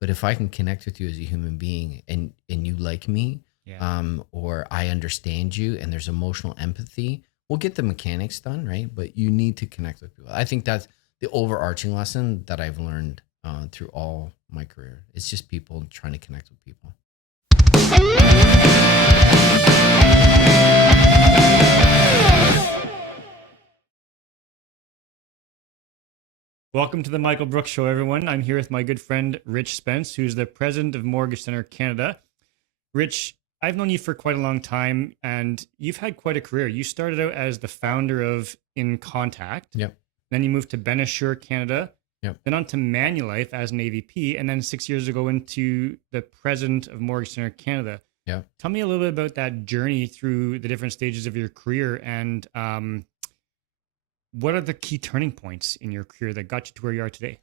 But if I can connect with you as a human being and you like me, Yeah. or I understand you and there's emotional empathy, we'll get the mechanics done, right? But you need to connect with people. I think that's the overarching lesson that I've learned through all my career. It's just people trying to connect with people. Welcome to the Michael Brooks Show, everyone. I'm here with my good friend, Rich Spence, who's the president of Mortgage Center Canada. Rich, I've known you for quite a long time, and you've had quite a career. You started out as the founder of In Contact. Yep. Then you moved to Benisure Canada. Yep. Then on to Manulife as an AVP, and then 6 years ago into the president of Mortgage Center Canada. Yep. Tell me a little bit about that journey through the different stages of your career, and what are the key turning points in your career that got you to where you are today?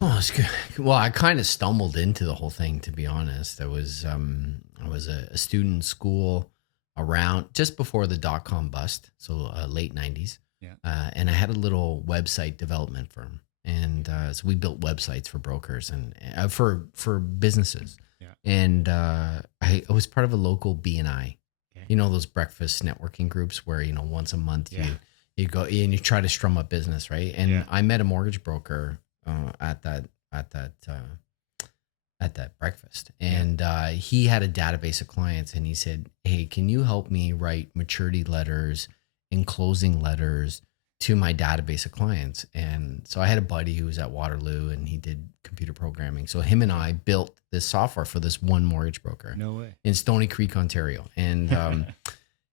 Oh, it's good. Well, I kind of stumbled into the whole thing, to be honest. I was a student in school around just before the dot-com bust, so late 90s. Yeah. And I had a little website development firm. And so we built websites for brokers and for businesses. Yeah. And I was part of a local BNI. Okay. You know, those breakfast networking groups where, once a month Yeah. you go and you try to strum up business, right? And Yeah. I met a mortgage broker at that breakfast, and he had a database of clients, and he said, "Hey, can you help me write maturity letters and closing letters to my database of clients?" And so I had a buddy who was at Waterloo, and he did computer programming. So him and I built this software for this one mortgage broker No way. in Stony Creek, Ontario, and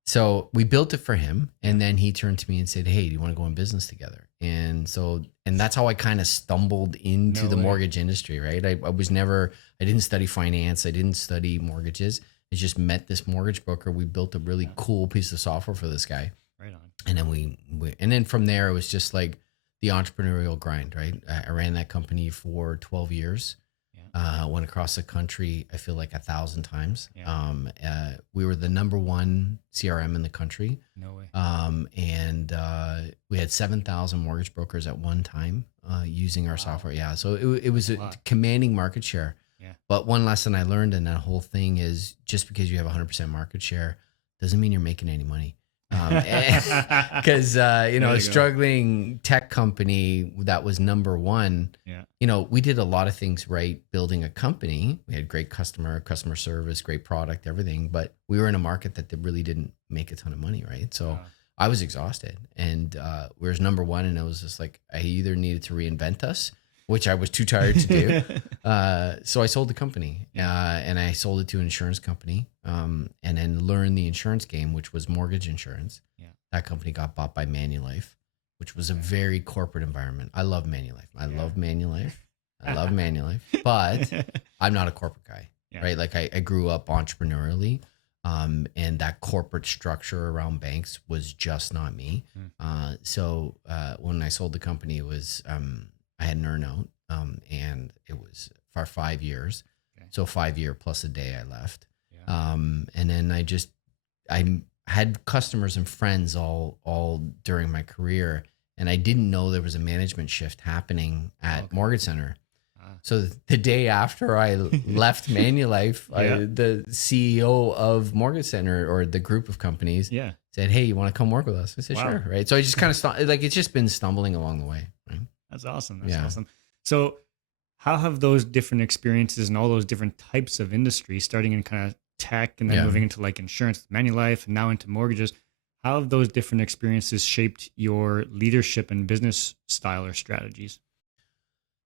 so we built it for him, and then he turned to me and said, "Hey, do you want to go in business together?" And that's how I kind of stumbled into No the way. mortgage industry, right? I didn't study finance. I didn't study mortgages. I just met this mortgage broker. We built a really cool piece of software for this guy. Right on. And then and then from there, it was just like the entrepreneurial grind, right? I ran that company for 12 years. Went across the country, I feel like 1,000 times. Yeah. We were the number one CRM in the country. No way. And we had 7,000 mortgage brokers at one time using our software. Yeah. So it was a commanding market share. Yeah. But one lesson I learned in that whole thing is just because you have 100% market share doesn't mean you're making any money. Because a struggling tech company that was number one, we did a lot of things right building a company. We had great customer service, great product, everything, but we were in a market that really didn't make a ton of money, right? So I was exhausted, and we were number one, and it was just like I either needed to reinvent us, which I was too tired to do. So I sold the company, and I sold it to an insurance company, and then learned the insurance game, which was mortgage insurance. Yeah. That company got bought by Manulife, which was a very corporate environment. I love Manulife. I love Manulife, but I'm not a corporate guy, right? Like I grew up entrepreneurially, and that corporate structure around banks was just not me. So when I sold the company, it was I had an earnout, and it was for 5 years. Okay. So 5 year plus a day I left. Yeah. And then I had customers and friends all during my career, and I didn't know there was a management shift happening at Mortgage Center. So the day after I left Manulife, the CEO of Mortgage Center, or the group of companies, said, "Hey, you want to come work with us?" I said, "Sure." Right. So I just kind of it's just been stumbling along the way. Right? That's awesome. That's awesome. So how have those different experiences and all those different types of industries, starting in kind of tech and then moving into like insurance, Manulife, and now into mortgages, how have those different experiences shaped your leadership and business style or strategies?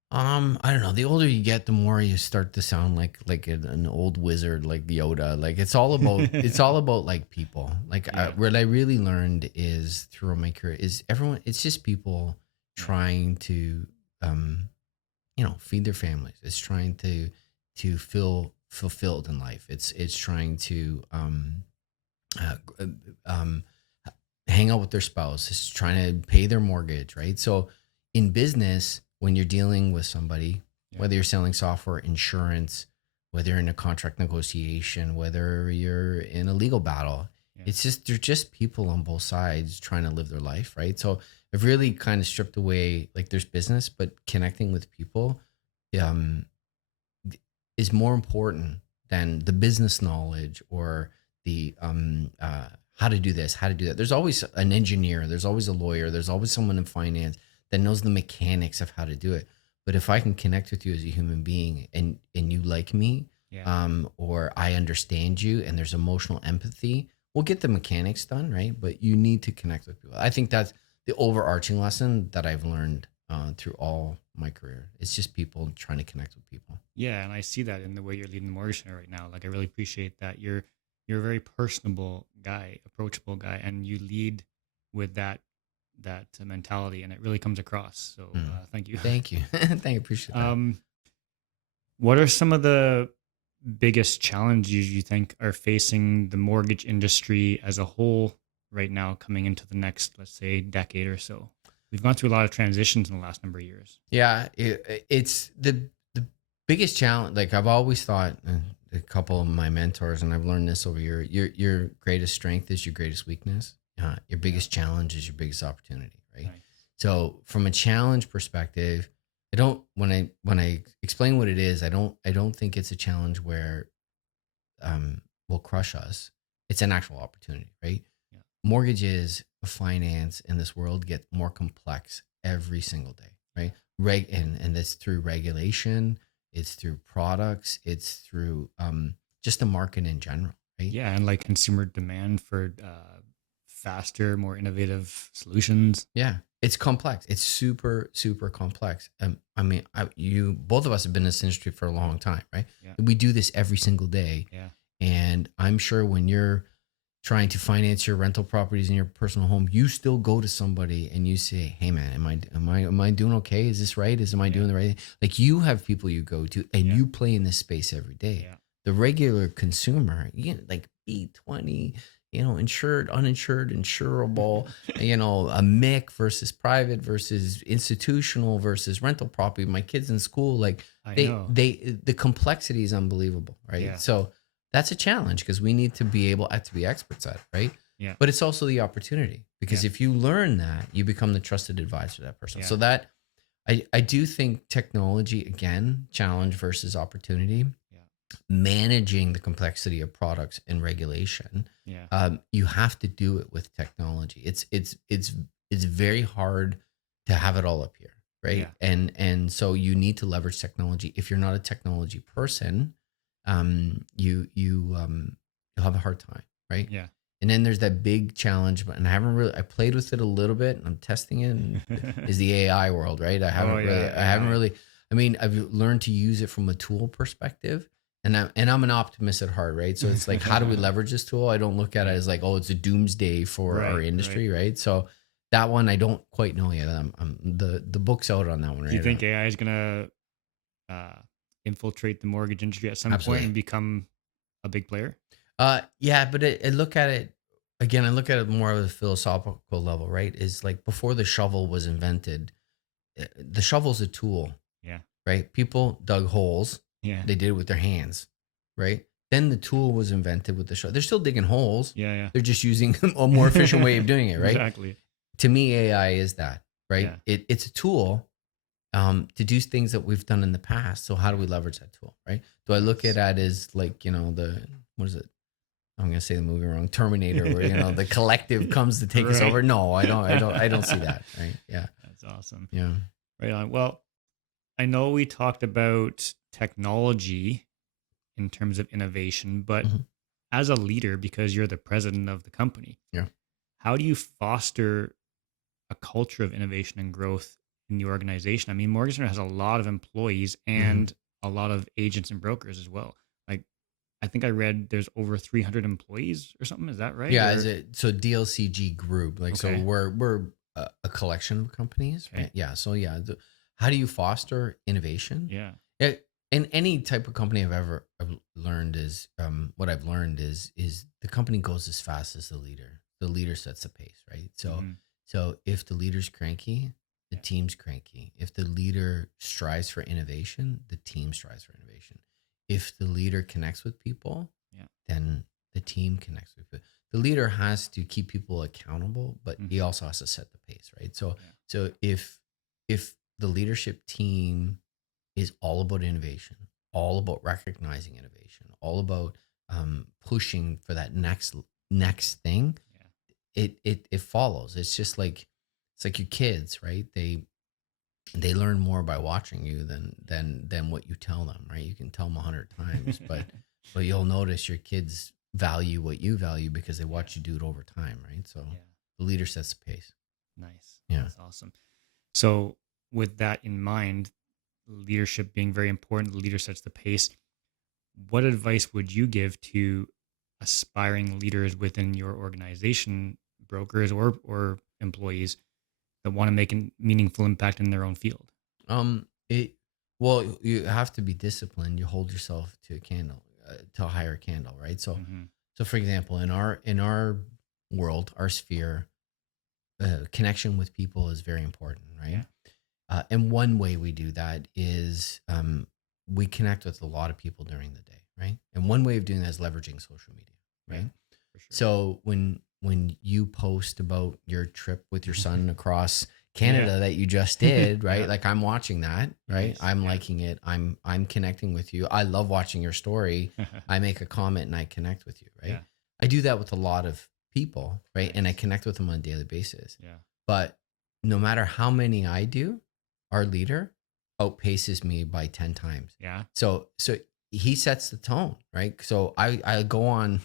I don't know. The older you get, the more you start to sound like an old wizard, like Yoda. Like it's all about like people. Like what I really learned is through my career is everyone. It's just people trying to, feed their families. It's trying to feel fulfilled in life. It's trying to uh, um, hang out with their spouse. It's trying to pay their mortgage, right? So in business, when you're dealing with somebody, whether you're selling software, insurance, whether you're in a contract negotiation, whether you're in a legal battle, it's just, they're just people on both sides trying to live their life, right? So I've really kind of stripped away, like there's business, but connecting with people is more important than the business knowledge or the how to do this, how to do that. There's always an engineer, there's always a lawyer, there's always someone in finance that knows the mechanics of how to do it. But if I can connect with you as a human being and you like me, Yeah. or I understand you and there's emotional empathy, we'll get the mechanics done, right? But you need to connect with people. I think that's the overarching lesson that I've learned through all my career. It's just people trying to connect with people. Yeah, and I see that in the way you're leading the mortgage center right now. Like I really appreciate that you're a very personable guy, approachable guy, and you lead with that mentality, and it really comes across. So thank you. Thank you. Thank you. Appreciate that. What are some of the biggest challenges you think are facing the mortgage industry as a whole right now, coming into the next, let's say, decade or so? We've gone through a lot of transitions in the last number of years. Yeah, it's the biggest challenge. Like I've always thought, a couple of my mentors, and I've learned this over your greatest strength is your greatest weakness. Your biggest challenge is your biggest opportunity, right? Nice. So from a challenge perspective, I don't when I explain what it is, I don't think it's a challenge where will crush us. It's an actual opportunity, right? Yeah. Mortgages, finance in this world get more complex every single day, right? And that's through regulation, it's through products, it's through just the market in general, right? Yeah, and like consumer demand for faster, more innovative solutions. Yeah, it's complex. It's super, super complex. I mean, you both of us have been in this industry for a long time, right? Yeah. We do this every single day. Yeah. And I'm sure when you're trying to finance your rental properties in your personal home, you still go to somebody and you say, "Hey, man, am I doing okay? Is this right? Am I doing the right thing?" Like you have people you go to, and you play in this space every day. Yeah. The regular consumer, like B20, insured, uninsured, insurable, a MIC versus private versus institutional versus rental property. My kids in school, like the complexity is unbelievable, right? Yeah. So that's a challenge because we need to be able to be experts at it, right? Yeah. But it's also the opportunity because if you learn that, you become the trusted advisor to that person. Yeah. So that I do think technology, again, challenge versus opportunity. Managing the complexity of products and regulation, you have to do it with technology. It's very hard to have it all up here, right? And so you need to leverage technology. If you're not a technology person, you'll have a hard time, right? Yeah. And then there's that big challenge, and I played with it a little bit, and I'm testing it. And is the AI world, right? I haven't really. I mean, I've learned to use it from a tool perspective. And I'm an optimist at heart, right? So it's like, how do we leverage this tool? I don't look at it as like, oh, it's a doomsday for our industry, right? So that one I don't quite know yet. The book's out on that one. Right? Do you think AI is gonna infiltrate the mortgage industry at some point and become a big player? Yeah, but I look at it again. I look at it more of a philosophical level, right? Is like before the shovel was invented, the shovel's a tool. Yeah. Right. People dug holes. Yeah. They did it with their hands, right? Then the tool was invented with the shovel. They're still digging holes. Yeah. They're just using a more efficient way of doing it, right? Exactly. To me, AI is that, right? Yeah. It's a tool to do things that we've done in the past. So how do we leverage that tool, right? Do I look at it as like, what is it? I'm gonna say the movie wrong, Terminator, where the collective comes to take us over. No, I don't see that, right? Yeah. That's awesome. Yeah. Right on. Well, I know we talked about technology in terms of innovation, but as a leader, because you're the president of the company, how do you foster a culture of innovation and growth in the organization? I mean, Morgan Stanley has a lot of employees and a lot of agents and brokers as well. Like, I think I read there's over 300 employees or something. Is that right? Yeah. So DLCG Group, so we're a collection of companies, right? Yeah. So how do you foster innovation? Yeah. In any type of company I've learned is what I've learned is the company goes as fast as the leader. The leader sets the pace, right? So if the leader's cranky, the team's cranky. If the leader strives for innovation, the team strives for innovation. If the leader connects with people, then the team connects with people. The leader has to keep people accountable, but he also has to set the pace, right? So if the leadership team is all about innovation, all about recognizing innovation, all about pushing for that next thing. Yeah. It follows. It's like your kids, right? They learn more by watching you than what you tell them, right? You can tell them 100 times, but you'll notice your kids value what you value because they Yeah. watch you do it over time, right? So Yeah. the leader sets the pace. Nice. Yeah. That's awesome. So, with that in mind, leadership being very important, the leader sets the pace. What advice would you give to aspiring leaders within your organization, brokers or employees that want to make a meaningful impact in their own field? It well, you have to be disciplined. You hold yourself to a candle, to a higher candle, right? So, Mm-hmm. so for example, in our world, our sphere, connection with people is very important, right? Yeah. And one way we do that is we connect with a lot of people during the day, right? And one way of doing that is leveraging social media, Yeah. right? For sure. So when you post about your trip with your son across Yeah. Canada that you just did, right? Yeah. Like I'm watching that, right? Nice. I'm Yeah. liking it. I'm connecting with you. I love watching your story. I make a comment and I connect with you, right? Yeah. I do that with a lot of people, right? And I Nice. connect with them on a daily basis. Yeah. But no matter how many I do, our leader outpaces me by 10 times. Yeah. So he sets the tone, right? So I go on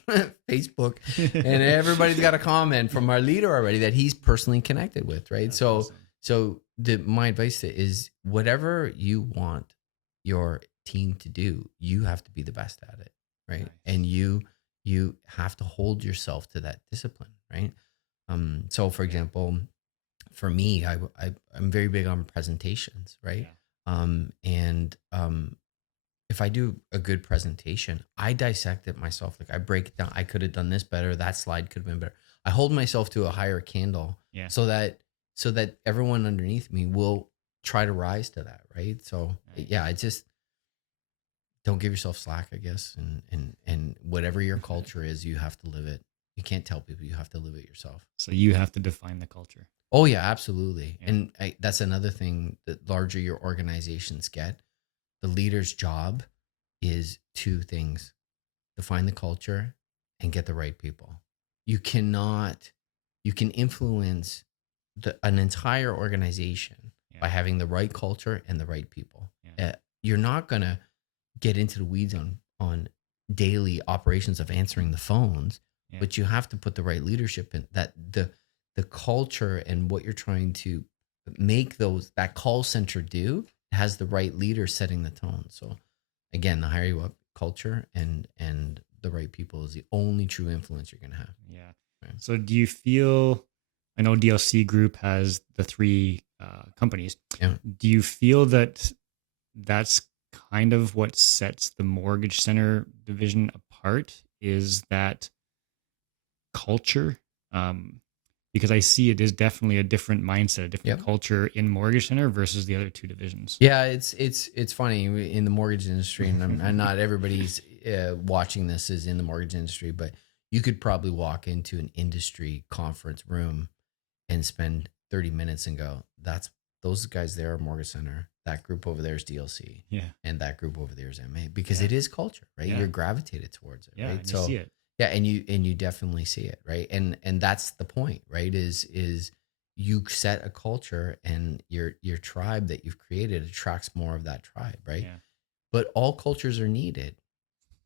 Facebook and everybody's got a comment from our leader already that he's personally connected with, right? That's So awesome. my advice is whatever you want your team to do, you have to be the best at it, right? Nice. And you have to hold yourself to that discipline, right? So for example, for me, I'm very big on presentations, right? Yeah. And if I do a good presentation, I dissect it myself. Like I break it down. I could have done this better. That slide could have been better. I hold myself to a higher candle Yeah. so that everyone underneath me will try to rise to that, right? So Nice. yeah, I just don't give yourself slack, I guess. And whatever your culture is, you have to live it. You can't tell people, you have to live it yourself. So you have to define the culture. Oh yeah, absolutely. Yeah. And that's another thing. The larger your organizations get, the leader's job is two things: define the culture and get the right people. You cannot, you can influence an entire organization Yeah. by having the right culture and the right people. Yeah. You're not gonna get into the weeds on daily operations of answering the phones, Yeah. but you have to put the right leadership in that the culture and what you're trying to make that call center do has the right leader setting the tone. So again, the higher you up, culture and the right people is the only true influence you're gonna have. Yeah. Right? So do you feel, I know DLC Group has the three companies. Yeah. Do you feel that that's kind of what sets the mortgage center division apart? Is that culture? Because I see it is definitely a different mindset, a different Yep. culture in mortgage center versus the other two divisions. Yeah, it's funny in the mortgage industry, and and not everybody's watching this is in the mortgage industry, but you could probably walk into an industry conference room and spend 30 minutes and go, that's those guys there are mortgage center. That group over there is DLC, Yeah. and that group over there is MA because Yeah. it is culture, right? Yeah. You're gravitated towards it, Yeah. right? And you see it. Yeah, and you definitely see it, right? And that's the point, right? Is you set a culture and your tribe that you've created attracts more of that tribe, right? Yeah. But all cultures are needed,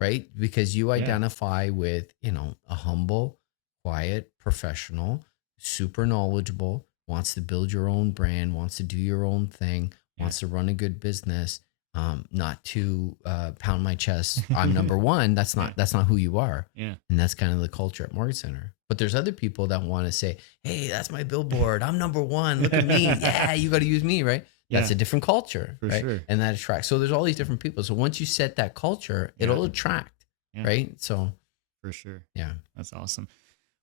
right? Because you Yeah. identify with, a humble, quiet, professional, super knowledgeable, wants to build your own brand, wants to do your own thing, Yeah. wants to run a good business, not to pound my chest. I'm number one. That's not Yeah. that's not who you are. Yeah. And that's kind of the culture at Mortgage Center. But there's other people that want to say, hey, that's my billboard. I'm number one. Look at me. Yeah, you got to use me, right? That's Yeah. a different culture, For right? sure. And that attracts. So there's all these different people. So once you set that culture, Yeah. it'll attract, Yeah. right? So For sure. yeah. That's awesome.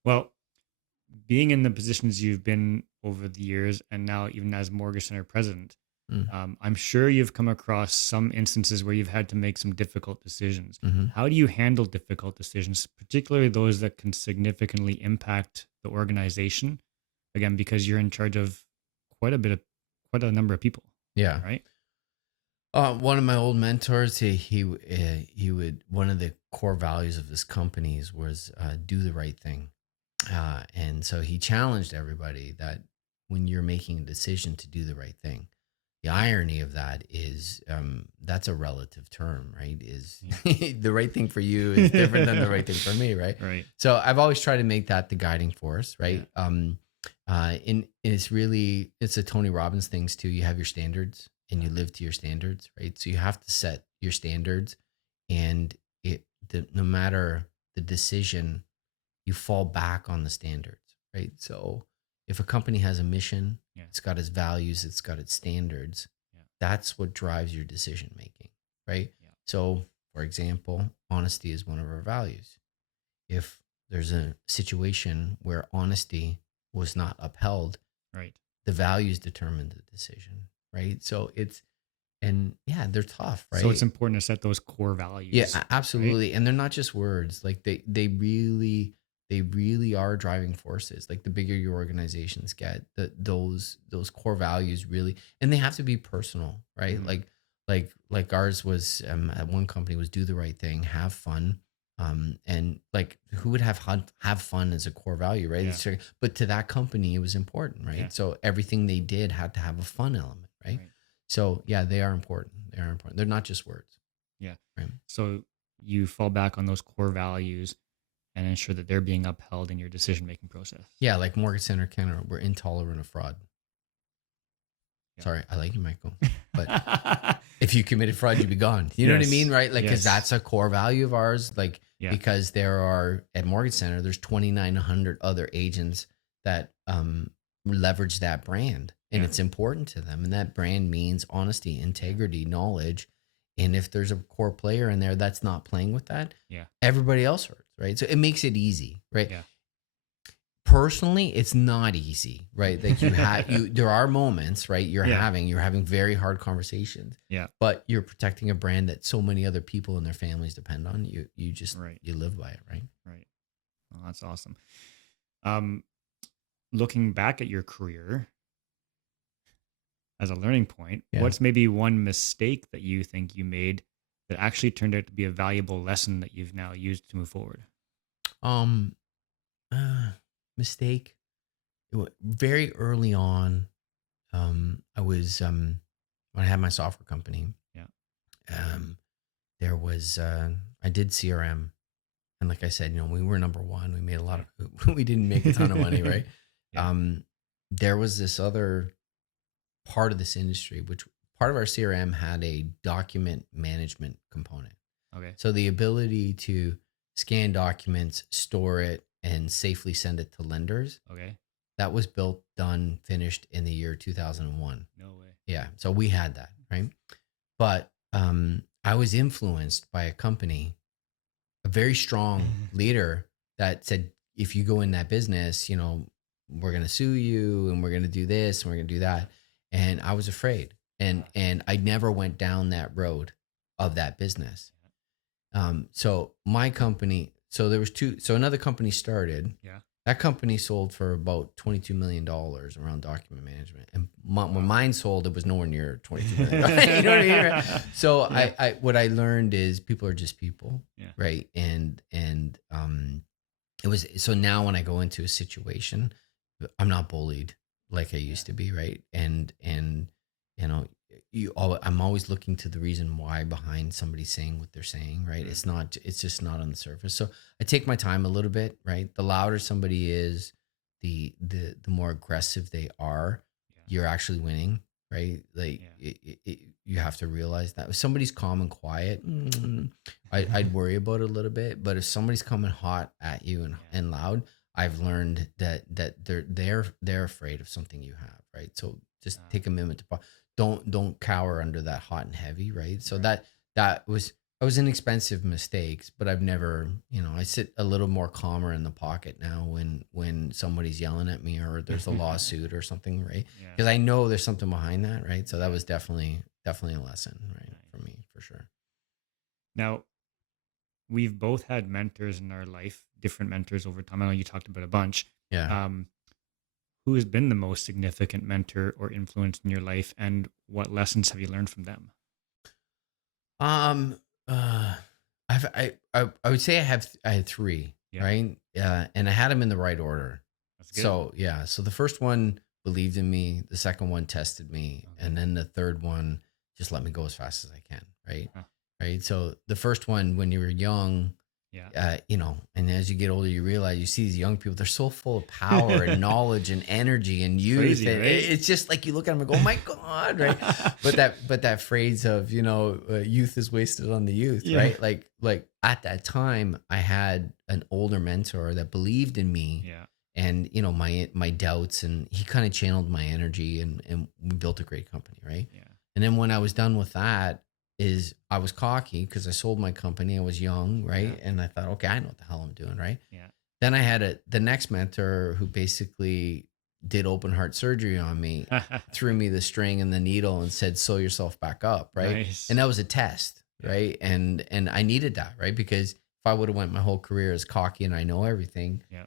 Well, being in the positions you've been over the years and now even as mortgage center president, Mm. I'm sure you've come across some instances where you've had to make some difficult decisions. Hmm. How do you handle difficult decisions, particularly those that can significantly impact the organization? Again, because you're in charge of quite a number of people, Yeah. right? One of my old mentors, he would one of the core values of his companies was do the right thing, and so he challenged everybody that when you're making a decision to do the right thing, the irony of that is that's a relative term, right? Is Yeah. the right thing for you is different than the right thing for me, right? Right. So I've always tried to make that the guiding force, right? Yeah. And it's a Tony Robbins things too. You have your standards and you Yeah. live to your standards, right? So you have to set your standards, and no matter the decision, you fall back on the standards, right? So if a company has a mission, Yeah. it's got its values, it's got its standards. Yeah. That's what drives your decision making, right? Yeah. So, for example, honesty is one of our values. If there's a situation where honesty was not upheld, Right. the values determine the decision, right? So and yeah, they're tough, So it's right? important to set those core Yeah, values, right? absolutely. And they're not just words. Like they really are driving forces. Like the bigger your organizations get, those core values really, and they have to be personal, right? Mhm. Like ours was at one company was do the right thing, have fun. And like who would have fun as a core value, right? Yeah. But to that company, it was important, Yeah. right? So everything they did had to have a fun element, right? Right. So yeah, they are important. They are important. They're not just words, Yeah. right? So you fall back on those core values and ensure that they're being upheld in your decision making process. Yeah, like Morgan Center Canada, we're intolerant of fraud. Sorry, I like you, Michael, but Yeah. if you committed fraud, you'd be gone. You know what I mean, Yes. right? Like, because Yes. that's a core value of ours. Like, Yeah. because there are at Morgan Center, there's 2,900 other agents that leverage that brand, and Yeah. it's important to them. And that brand means honesty, integrity, knowledge. And if there's a core player in there that's not playing with that, Yeah. everybody else hurts, right? So it makes it easy, right? Yeah. Personally, it's not easy, right? Like there are moments, right? You're Yeah. having very hard conversations, Yeah. but you're protecting a brand that so many other people and their families depend on. Right. You live by it, right? Right. Well, that's awesome. Um, Looking back at your career as a learning point, Yeah. what's maybe one mistake that you think you made that actually turned out to be a valuable lesson that you've now used to move forward? Um, uh, Mistake. Very early on, I was when I had my software company. Yeah. Um, there was I did CRM, and like I said, we were number one. We made a lot of. We didn't make a ton of money, right? Yeah. There was this other part of this industry, which part of our CRM had a document management component. Okay. So the ability to scan documents, store it, and safely send it to lenders, Okay. that was built, done, finished in the year 2001. No way. Yeah. So we had that, right? But I was influenced by a company, a very strong leader that said, if you go in that business, we're going to sue you and we're going to do this and we're going to do that. And I was afraid. And I never went down that road of that business. So my company, so there was two, so another company started. Yeah. That company sold for about $22 million around document management. And when mine sold, it was nowhere near $22 million. You know what I mean? Right? So Yeah. what I learned is people are just people, Yeah. right? And it was, so now when I go into a situation, I'm not bullied like I used to be, right? And you know, I'm always looking to the reason why behind somebody saying what they're saying, right? It's just not on the surface. So I take my time a little bit, right? The louder somebody is, the more aggressive they are, Yeah. you're actually winning, right? Like you have to realize that if somebody's calm and quiet, I'd worry about it a little bit. But if somebody's coming hot at you and loud, I've learned that they're afraid of something you have, right? So just take a minute to don't cower under that hot and heavy, right? So that was an expensive mistakes, but I've never, I sit a little more calmer in the pocket now when somebody's yelling at me or there's a lawsuit or something, right? Yeah. Because I know there's something behind that, right? So that was definitely a lesson, right, for me, for sure. Now, we've both had mentors in our life, different mentors over time. I know you talked about a bunch. Yeah. Who has been the most significant mentor or influence in your life, and what lessons have you learned from them? Um, uh, I would say I had three, Yeah, right? And I had them in the right order. that's good. So yeah, so the first one believed in me, the second one tested me, Okay. and then the third one just let me go as fast as I can, right? Huh. Right. So the first one, when you were young, Yeah. and as you get older, you realize you see these young people, they're so full of power and knowledge and energy and It's youth. crazy, And right? it's just like you look at them and go, oh my God, right? But that phrase of, youth is wasted on the youth, Yeah. right? Like at that time, I had an older mentor that believed in me Yeah. and, my doubts, and he kind of channeled my energy, and we built a great company, right? Yeah. And then when I was done with that, is I was cocky because I sold my company. I was young, Yeah. right? And I thought, okay, I know what the hell I'm doing, right? Yeah. Then I had the next mentor who basically did open heart surgery on me, threw me the string and the needle and said, sew yourself back up, right? And Nice. that was a test, Yeah. right? And I needed that, right? Because if I would have went my whole career as cocky and I know everything, Yeah.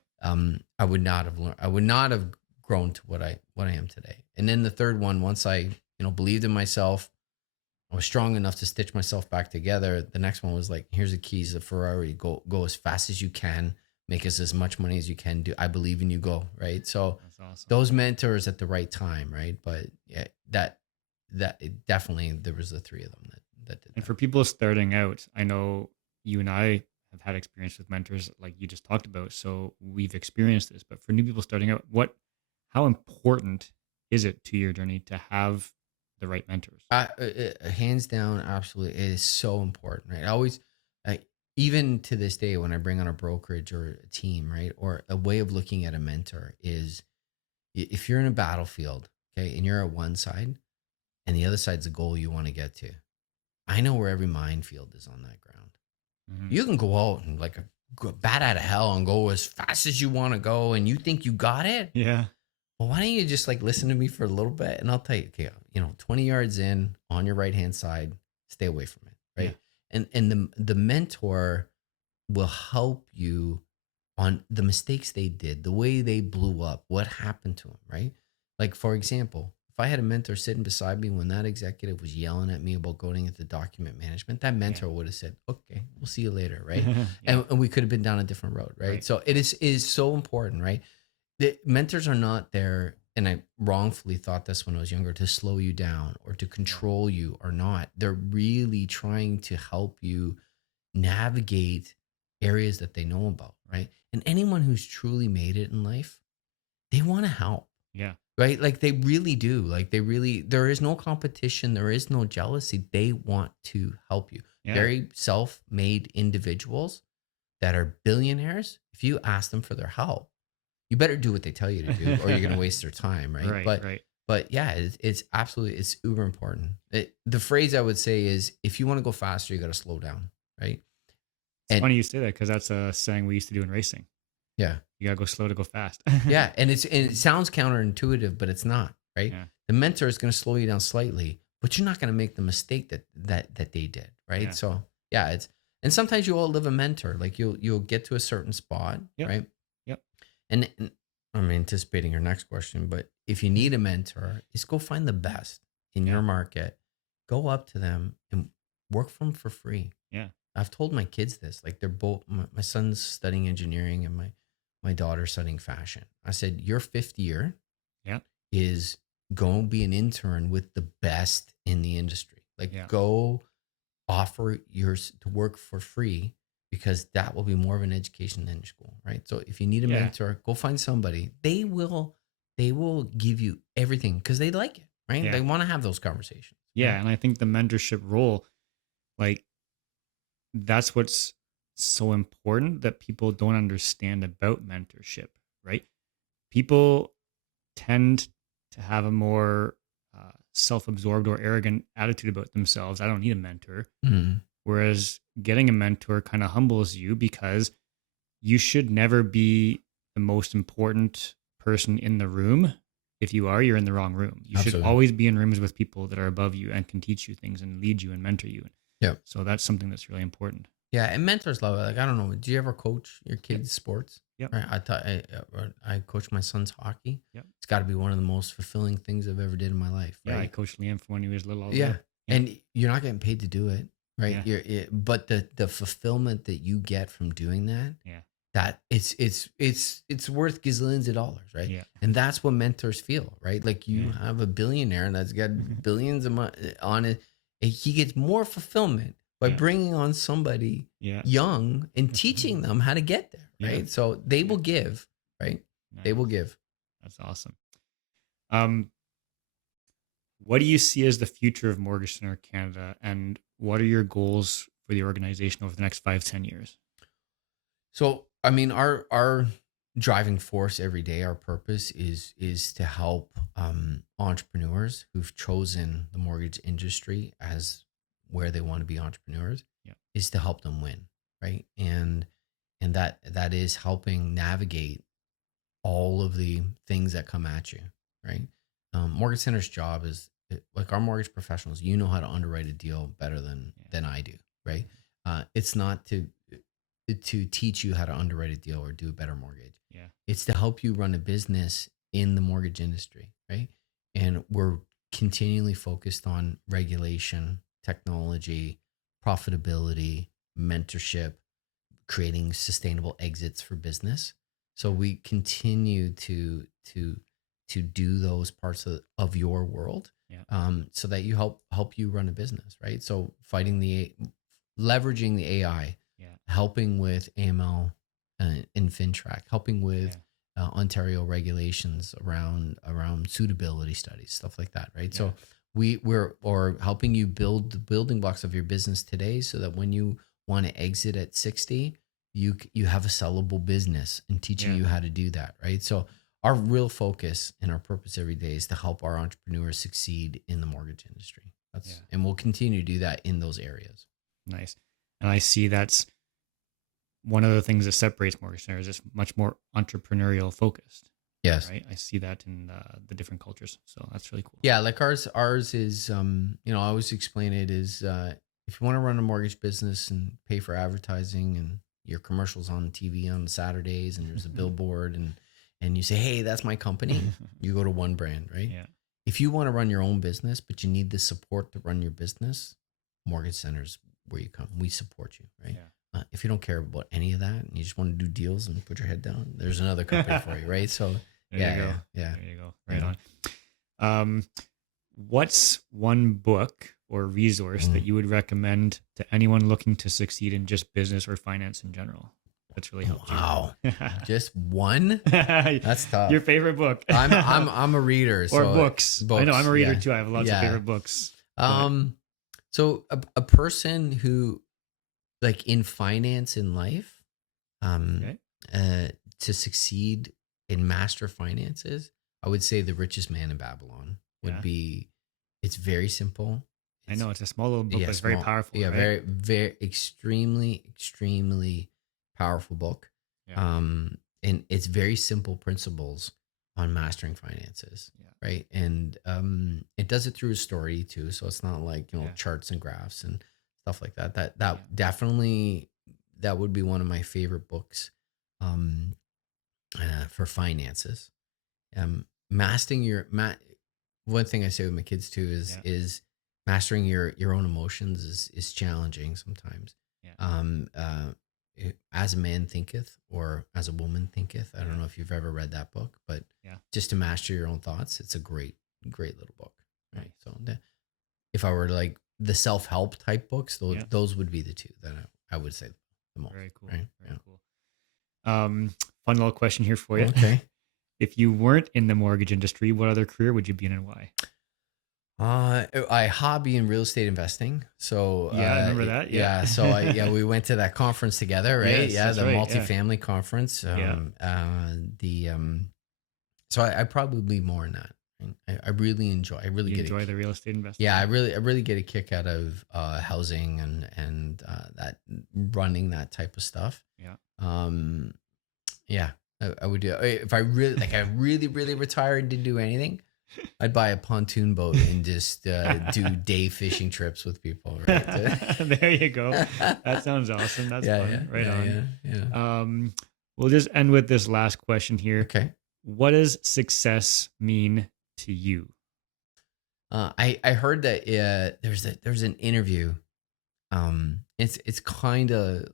I would not have learned. I would not have grown to what I am today. And then the third one, once I believed in myself, I was strong enough to stitch myself back together. The next one was like, here's the keys to Ferrari. Go as fast as you can. Make us as much money as you can. Do I believe in you? Go, right. So That's awesome. those mentors at the right time, right? But yeah, that it definitely, there was the three of them that did And that. for people starting out, I know you and I have had experience with mentors like you just talked about. So we've experienced this. But for new people starting out, how important is it to your journey to have the right mentors? Hands down, absolutely, it is so important, right? I always, I, even to this day, when I bring on a brokerage or a team, right, or a way of looking at a mentor is, if you're in a battlefield, okay, and you're at one side and the other side's the goal you want to get to, I know where every minefield is on that ground. Hmm. You can go out and like a bat out of hell and go as fast as you want to go, and you think you got it. Yeah. Well, why don't you just like listen to me for a little bit, and I'll tell you, okay, 20 yards in on your right hand side, stay away from it, Yeah. right? And the mentor will help you on the mistakes they did, the way they blew up, what happened to them, right? Like, for example, if I had a mentor sitting beside me when that executive was yelling at me about going into document management, that Yeah. mentor would have said, okay, we'll see you later, right? Yeah. And we could have been down a different road, right? Right. So it is so important, right? The mentors are not there, and I wrongfully thought this when I was younger, to slow you down or to Yeah. control you, or not. They're really trying to help you navigate areas that they know about, Right. right? And anyone who's truly made it in life, they want to help, Yeah. right? Like they really do. Like there is no competition, there is no jealousy. They want to help you. Yeah. Very self-made individuals that are billionaires, if you ask them for their help, you better do what they tell you to do, or you're going to waste their time, right? Right. But Right. but yeah, it's absolutely, it's uber important. The phrase I would say is, if you want to go faster, you got to slow down, right? It's And funny you say that because that's a saying we used to do in racing. yeah, You gotta go slow to go fast. yeah, and it sounds counterintuitive, but it's not, right? Yeah. The mentor is going to slow you down slightly, but you're not going to make the mistake that they did, right? Yeah. So yeah, and sometimes you all live a mentor, like you'll get to a certain spot, Yep. right? Yep. And I'm anticipating your next question, but if you need a mentor, is go find the best in Yeah. your market, go up to them and work for them for free. Yeah. I've told my kids this, like they're both, my son's studying engineering and my daughter's studying fashion. I said, your fifth year Yeah. is go be an intern with the best in the industry. Like Yeah. go offer yours to work for free, because that will be more of an education than school, right? So if you need a Yeah. mentor, go find somebody. They will give you everything because they like it, right? They Yeah. want to have those conversations, right? Yeah. And I think the mentorship role, like, that's what's so important that people don't understand about mentorship, right? People tend to have a more self-absorbed or arrogant attitude about themselves. I don't need a mentor. Mhm. Whereas getting a mentor kind of humbles you because you should never be the most important person in the room. If you are, you're in the wrong room. You should Absolutely. always be in rooms with people that are above you and can teach you things and lead you and mentor you. Yep. So that's something that's really important. Yeah, and mentors love it. Like, I don't know, do you ever coach your Yep. kids' sports? Yep. Right. I coach my son's hockey. Yep. It's got to be one of the most fulfilling things I've ever did in my life, Yeah. I right? coached Liam from when he was little all the way Yeah. up. Yeah. And you're not getting paid to do it. right? Yeah. But the fulfillment that you get from doing that, Yeah. that it's worth gazillions of dollars, right? Yeah. And that's what mentors feel, right? Like you Yeah. have a billionaire that's got billions of money on it, and he gets more fulfillment by Yeah. bringing on somebody Yeah. young and teaching them how to get there, Yeah. right? So they Yeah. will give, right? They Nice. will give. That's awesome. Um, what do you see as the future of Mortgage Center Canada, and what are your goals for the organization over the next 5-10 years? So, I mean, our driving force every day, our purpose is to help entrepreneurs who've chosen the mortgage industry as where they want to be entrepreneurs, Yeah. is to help them win, right? And that is helping navigate all of the things that come at you, right? Mortgage Center's job is like our mortgage professionals. You know how to underwrite a deal better than I do, right? It's not to teach you how to underwrite a deal or do a better mortgage. Yeah. It's to help you run a business in the mortgage industry, right? And we're continually focused on regulation, technology, profitability, mentorship, creating sustainable exits for business. So we continue to do those parts of your world, Yeah. so that you help you run a business, right? So leveraging the AI, Yeah. helping with AML and FinTrack, helping with Yeah. Ontario regulations around suitability studies, stuff like that, right? Yeah. So we're helping you build the building blocks of your business today, so that when you want to exit at 60, you have a sellable business, and teaching Yeah. you how to do that, right? So our real focus and our purpose every day is to help our entrepreneurs succeed in the mortgage industry. Yeah. And we'll continue to do that in those areas. Nice. And I see that's one of the things that separates Mortgage Center is it's much more entrepreneurial focused. Yes. Right. I see that in the different cultures. So that's really cool. Yeah, like ours is I always explain it is, if you want to run a mortgage business and pay for advertising and your commercials on TV on Saturdays, and there's a billboard, and you say, "Hey, that's my company." You go to one brand, right? Yeah. If you want to run your own business, but you need the support to run your business, Mortgage Center's where you come. We support you, right? Yeah. If you don't care about any of that and you just want to do deals and put your head down, there's another company for you, right? So There you go. yeah. There you go. Right on. What's one book or resource that you would recommend to anyone looking to succeed in just business or finance in general? That's really helped you. Wow. Just one? That's tough. Your favorite book. I'm a reader. Or So books. I know I'm a reader too. I have lots of Yeah. favorite books. So a person who, like, in finance in life, Okay. to succeed in master finances, I would say The Richest Man in Babylon would Yeah. be. It's very simple. I know it's a small little book, but it's very powerful. Yeah, right? very, very extremely powerful book. Yeah. And it's very simple principles on mastering finances, Yeah. right? And it does it through a story too, so it's not like Yeah. charts and graphs and stuff like that. That Yeah. definitely, that would be one of my favorite books for finances. Mastering one thing I say with my kids too is mastering your own emotions is challenging sometimes. Yeah. As a man thinketh, or as a woman thinketh. I don't know if you've ever read that book, but Yeah. just to master your own thoughts, it's a great little book. Right. Nice. So if I were like the self-help type books, those would be the two that I would say the most. Very cool. Right? Very cool. Fun little question here for you. Okay. If you weren't in the mortgage industry, what other career would you be in and why? I hobby in real estate investing. So I remember that. Yeah. So we went to that conference together, right? Yes, The right, multifamily conference. So I probably more in that. I really enjoy. I really enjoy the real estate investing. Yeah, I really get a kick out of housing and that, running that type of stuff. Yeah. Yeah, I would do it. If I really retired and didn't do anything, I'd buy a pontoon boat and just do day fishing trips with people. Right? There you go. That sounds awesome. That's fun. Right on. Yeah. We'll just end with this last question here. Okay. What does success mean to you? I heard that there's an interview It's kind of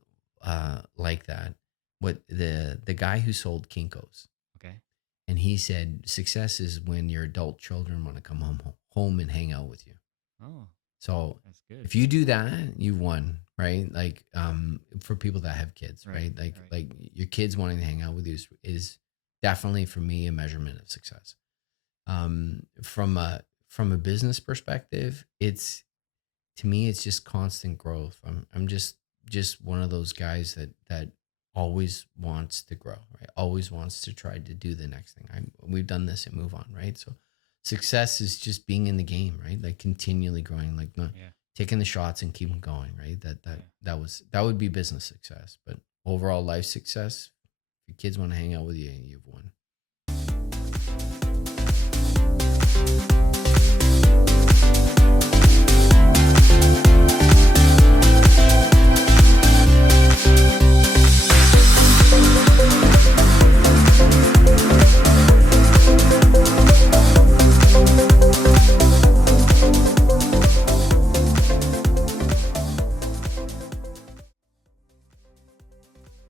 like that. What the guy who sold Kinkos, Okay. and he said success is when your adult children want to come home and hang out with you. Oh, So that's good. if you do that, you've won, right? Like for people that have kids, right? Right. Like your kids wanting to hang out with you is definitely for me a measurement of success. From a business perspective, it's to me it's just constant growth. I'm just one of those guys that always wants to grow, right? Always wants to try to do the next thing. We've done this and move on, right? So success is just being in the game, right? Like continually growing, like not Yeah. taking the shots and keeping going, right? Yeah. That would be business success, but overall life success. If your kids want to hang out with you, you've won.